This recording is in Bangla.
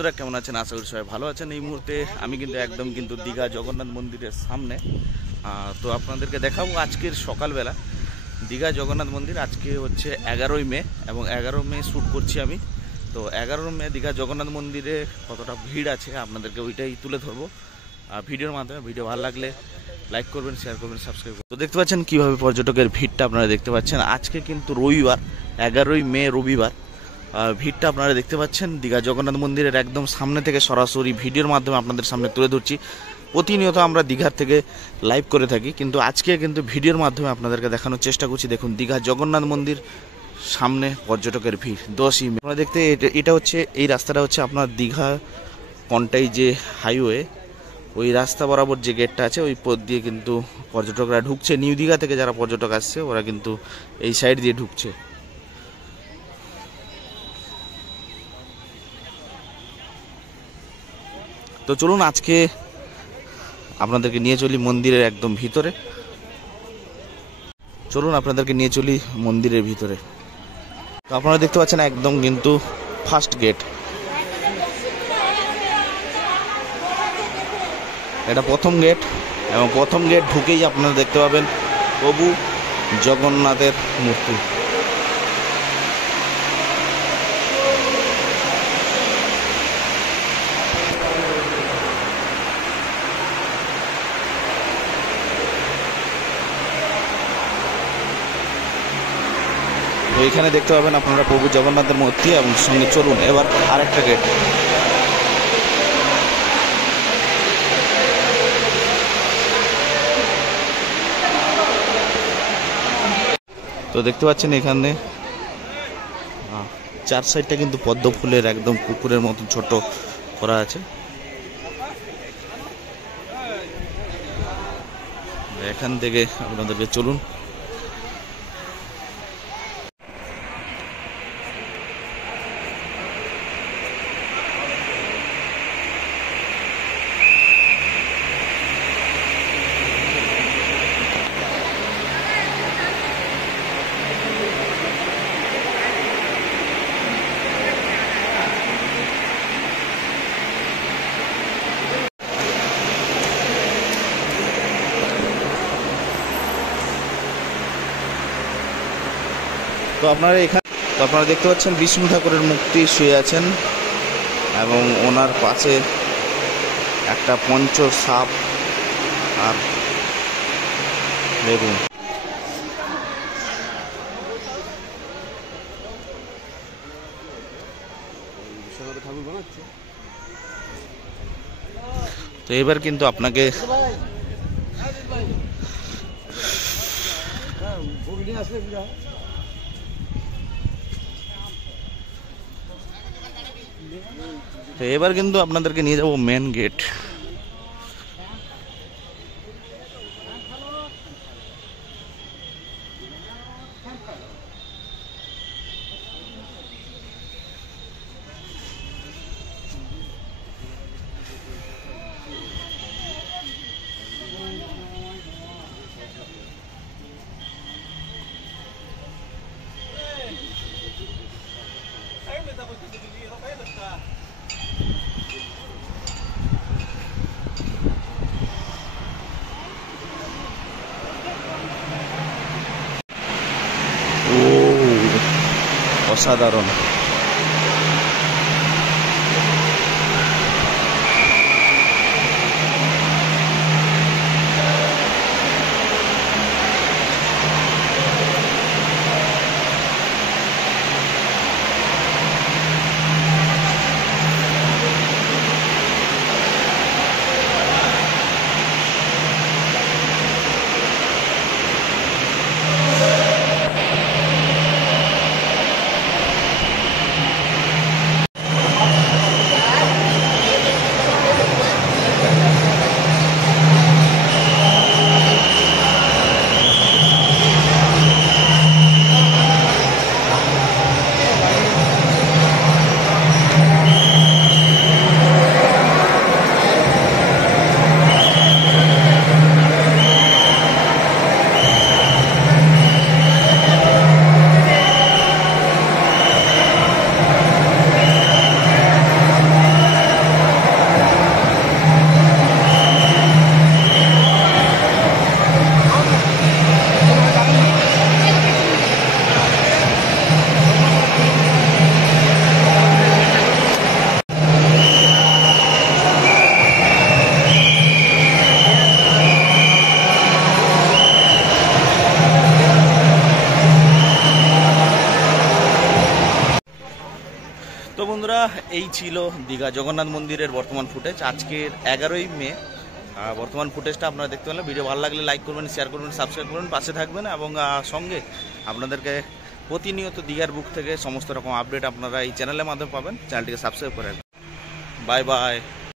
বন্ধুরা কেমন আছেন? আশা করি সবাই ভালো আছেন। এই মুহূর্তে আমি কিন্তু দীঘা জগন্নাথ মন্দিরের সামনে। তো আপনাদেরকে দেখাবো আজকের সকালবেলা দীঘা জগন্নাথ মন্দির। আজকে হচ্ছে 11ই মে এবং 11 মে শ্যুট করছি আমি। তো 11 মে দীঘা জগন্নাথ মন্দিরে কতটা ভিড় আছে আপনাদেরকে ওইটাই তুলে ধরবো ভিডিওর মাধ্যমে। ভিডিও ভালো লাগলে লাইক করবেন, শেয়ার করবেন, সাবস্ক্রাইব করবেন। তো দেখতে পাচ্ছেন কীভাবে পর্যটকের ভিড়টা আপনারা দেখতে পাচ্ছেন। আজকে কিন্তু রবিবার, 11ই মে রবিবার। ভিড়টা আপনারা দেখতে পাচ্ছেন দীঘা জগন্নাথ মন্দিরের একদম সামনে থেকে সরাসরি ভিডিওর মাধ্যমে আপনাদের সামনে তুলে ধরছি। প্রতিনিয়ত আমরা দীঘার থেকে লাইভ করে থাকি, কিন্তু আজকে কিন্তু ভিডিওর মাধ্যমে আপনাদেরকে দেখানোর চেষ্টা করছি। দেখুন দীঘা জগন্নাথ মন্দির সামনে পর্যটকের ভিড় 10ই মে। আপনারা দেখতে এটা হচ্ছে, এই রাস্তাটা হচ্ছে আপনার দীঘা কন্টাই যে হাইওয়ে, ওই রাস্তা বরাবর যে গেটটা আছে ওই পথ দিয়ে কিন্তু পর্যটকরা ঢুকছে। নিউ দীঘা থেকে যারা পর্যটক আসছে ওরা কিন্তু এই সাইড দিয়ে ঢুকছে। তো চলুন আজকে আপনাদেরকে নিয়ে চলি মন্দিরের একদম ভিতরে। চলুন আপনাদেরকে নিয়ে চলি মন্দিরের ভিতরে। তো আপনারা দেখতে পাচ্ছেন একদম কিন্তু ফার্স্ট গেট, এটা প্রথম গেট, এবং প্রথম গেট ঢুকেই আপনারা দেখতে পাবেন প্রভু জগন্নাথের মূর্তি। তো এখানে দেখতে পাবেন আপনারা প্রভু জগন্নাথের মূর্তি, এবং সঙ্গে চলুন এবার আরেকটা গেট। তো দেখতে পাচ্ছেন এখানে চার সাইডটা কিন্তু পদ্ম ফুলের একদম পুকুরের মতন ছোট করা আছে। এখান থেকে আপনাদেরকে চলুন। তো আপনারা দেখতে পাচ্ছেন বিষ্ণু ঠাকুরের মূর্তি শুয়ে আছেন, এবং ওনার পাশে একটা পঞ্চ সাপ আর বেগুন। তো এবার কিন্তু আপনাকে আপনাদেরকে নিয়ে যাব মেন গেট। অসাধারণ। তো বন্ধুরা, এই ছিল দীঘা জগন্নাথ মন্দিরের বর্তমান ফুটেজ আজকের 11ই মে। বর্তমান ফুটেজটা আপনারা দেখতে পেলেন। ভিডিও ভালো লাগলে লাইক করবেন, শেয়ার করবেন, সাবস্ক্রাইব করবেন, পাশে থাকবেন এবং সঙ্গে আপনাদেরকে প্রতিনিয়ত দীঘার বুক থেকে সমস্ত রকম আপডেট আপনারা এই চ্যানেলের মাধ্যমে পাবেন। চ্যানেলটিকে সাবস্ক্রাইব করে রাখবেন। Bye bye.